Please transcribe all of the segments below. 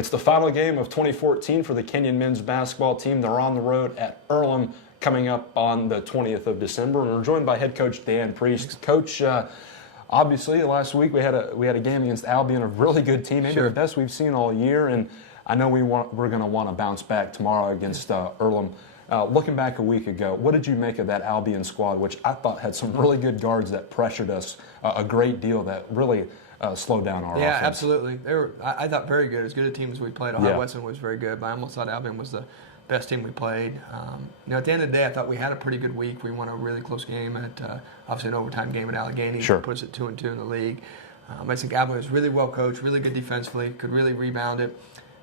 It's the final game of 2014 for the Kenyon men's basketball team. They're on the road at Earlham coming up on the 20th of December. And we're joined by head coach Dan Priest. Coach, obviously last week we had a game against Albion, a really good team, maybe the best we've seen all year. And I know we're going to want to bounce back tomorrow against Earlham. Looking back a week ago, what did you make of that Albion squad, which I thought had some really good guards that pressured us a great deal, that really slowed down our offense? Yeah, absolutely. They were, I thought, very good. As good a team as we played. Ohio Wesleyan was very good, but I almost thought Albion was the best team we played. At the end of the day, I thought we had a pretty good week. We won a really close game at obviously an overtime game at Allegheny. Sure. Puts it 2-2 in the league. I think Albion was really well coached, really good defensively, could really rebound it.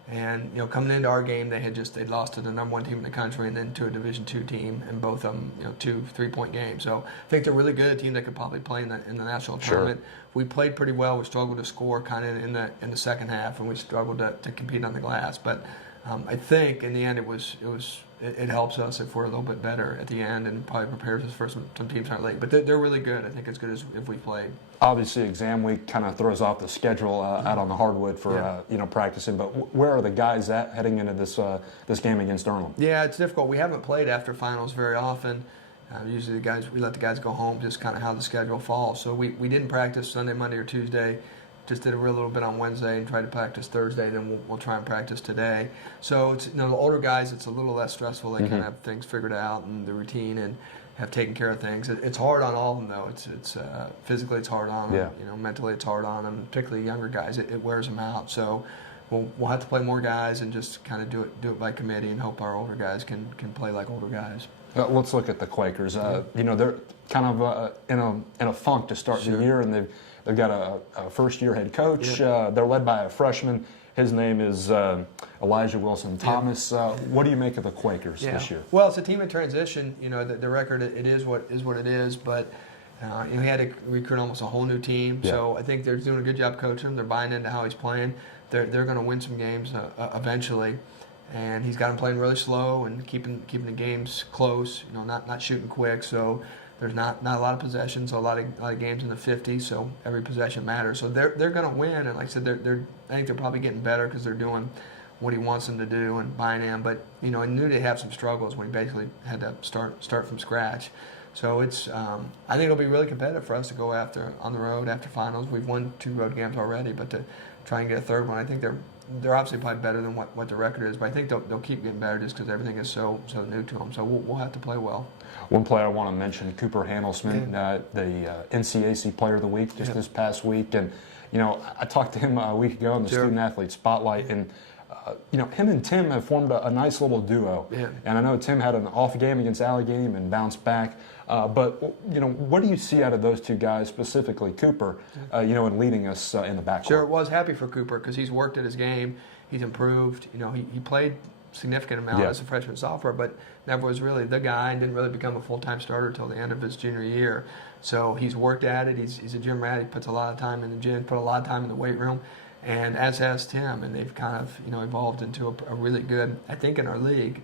And coming into our game, they'd lost to the number one team in the country, and then to a Division II team, and both of them 2 3-point games. So I think they're really good. A team that could probably play in the national tournament. We played pretty well. We struggled to score kind of in the second half, and we struggled to compete on the glass. But I think in the end it helps us if we're a little bit better at the end, and probably prepares us for some teams in our league. But they're really good. I think as good as if we played. Obviously, exam week kind of throws off the schedule out on the hardwood for practicing. But where are the guys at heading into this game against Earlham? Yeah, it's difficult. We haven't played after finals very often. Usually we let the guys go home, just kind of how the schedule falls. So we didn't practice Sunday, Monday, or Tuesday. Just did a little bit on Wednesday and tried to practice Thursday. Then we'll try and practice today. So it's the older guys, it's a little less stressful. They kind of have things figured out and the routine and have taken care of things. It's hard on all of them though. It's physically it's hard on them. Mentally it's hard on them. Particularly younger guys, it wears them out. So we'll have to play more guys and just kind of do it by committee and hope our older guys can play like older guys. Let's look at the Quakers. They're kind of in a funk to start the year, and they've got a first-year head coach. They're led by a freshman. His name is Elijah Wilson Thomas. What do you make of the Quakers this year? Well, it's a team in transition. The record it is what it is, but he had to recruit almost a whole new team. So I think they're doing a good job coaching him. They're buying into how he's playing. They're going to win some games eventually. And he's got him playing really slow and keeping the games close. Not shooting quick. So there's not a lot of possessions. So a lot of games in the 50s. So every possession matters. So they're going to win. And like I said, I think they're probably getting better because they're doing what he wants them to do and buying in. But I knew they'd have some struggles when he basically had to start from scratch. So it's I think it'll be really competitive for us to go on the road after finals. We've won 2 road games already, but to try and get a third one, I think they're obviously probably better than what the record is, but I think they'll keep getting better just because everything is so new to them. So we'll have to play well. One player I want to mention, Cooper Handelsman, the NCAC Player of the Week just this past week, and I talked to him a week ago in the Student Athlete Spotlight, and him and Tim have formed a nice little duo. And I know Tim had an off game against Allegheny and bounced back. But what do you see out of those two guys, specifically Cooper, in leading us in the backcourt? Sure, was happy for Cooper because he's worked at his game. He's improved. He played significant amount as a freshman sophomore, but never was really the guy and didn't really become a full-time starter until the end of his junior year. So he's worked at it. He's a gym rat. He puts a lot of time in the gym, put a lot of time in the weight room, and as has Tim. And they've kind of evolved into a really good, I think, in our league.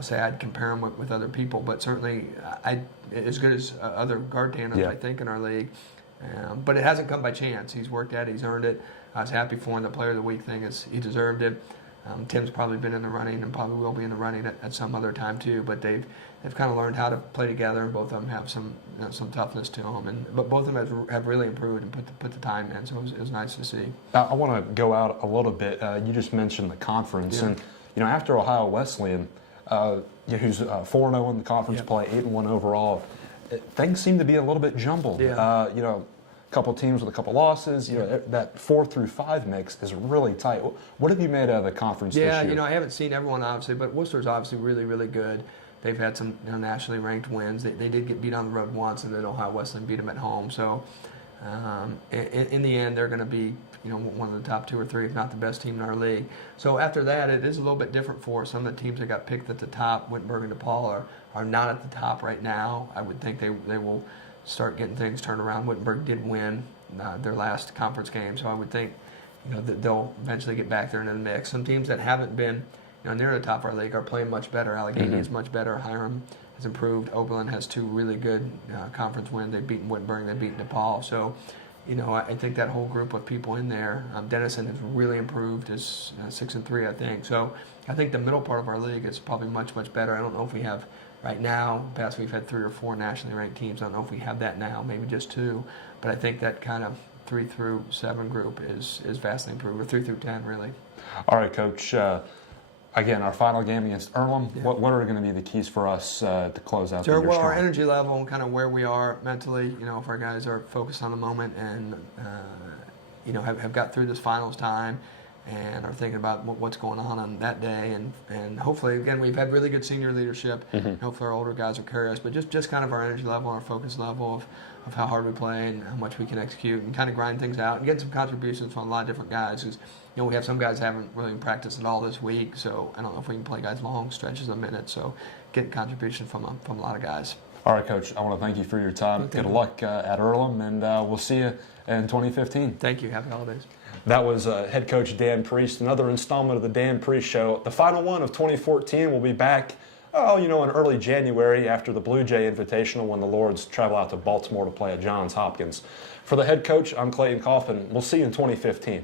Say I'd compare him with other people, but certainly as good as other guard tandems, I think, in our league. But it hasn't come by chance. He's worked at it. He's earned it. I was happy for him. The Player of the Week thing he deserved it. Tim's probably been in the running and probably will be in the running at some other time too. But they've kind of learned how to play together, and both of them have some toughness to them. But both of them have really improved and put the time in. So it was nice to see. I want to go out a little bit. You just mentioned the conference, and after Ohio Wesleyan, who's 4-0 in the conference play, 8-1 overall, things seem to be a little bit jumbled. A couple teams with a couple losses. That 4 through 5 mix is really tight. What have you made out of the conference this year? I haven't seen everyone obviously, but Worcester's obviously really, really good. They've had some nationally ranked wins. They did get beat on the road once, and then Ohio Wesleyan beat them at home. So in the end, they're going to be one of the top 2 or 3, if not the best team in our league. So after that, it is a little bit different for some of the teams that got picked at the top. Wittenberg and DePaul are not at the top right now. I would think they will start getting things turned around. Wittenberg did win their last conference game, so I would think that they'll eventually get back there into the mix. Some teams that haven't been near the top of our league are playing much better. Allegheny is much better. Hiram has improved. Oberlin has 2 really good conference wins. They've beaten Wittenberg. They've beaten DePaul. So I think that whole group of people in there, Dennison has really improved, is 6-3, I think. So I think the middle part of our league is probably much, much better. I don't know if we have right now. In the past, we've had 3 or 4 nationally ranked teams. I don't know if we have that now, maybe just 2. But I think that kind of 3 through 7 group is vastly improved, or 3 through 10, really. All right, Coach. Again, our final game against Earlham. Yeah. What are going to be the keys for us to close out the year Well, strong? our energy level and kind of where we are mentally, if our guys are focused on the moment and, have got through this finals time and are thinking about what's going on that day. And hopefully, again, we've had really good senior leadership. Mm-hmm. Hopefully our older guys will carry us. But just kind of our energy level, our focus level of how hard we play and how much we can execute and kind of grind things out and get some contributions from a lot of different guys. Because, we have some guys that haven't really practiced at all this week. So I don't know if we can play guys long stretches of minutes. So get contribution from a lot of guys. All right, Coach. I want to thank you for your time. Good luck at Earlham, and we'll see you in 2015. Thank you. Happy holidays. That was head coach Dan Priest. Another installment of the Dan Priest Show. The final one of 2014 will be back, in early January after the Blue Jay Invitational when the Lords travel out to Baltimore to play at Johns Hopkins. For the head coach, I'm Clayton Coffin. We'll see you in 2015.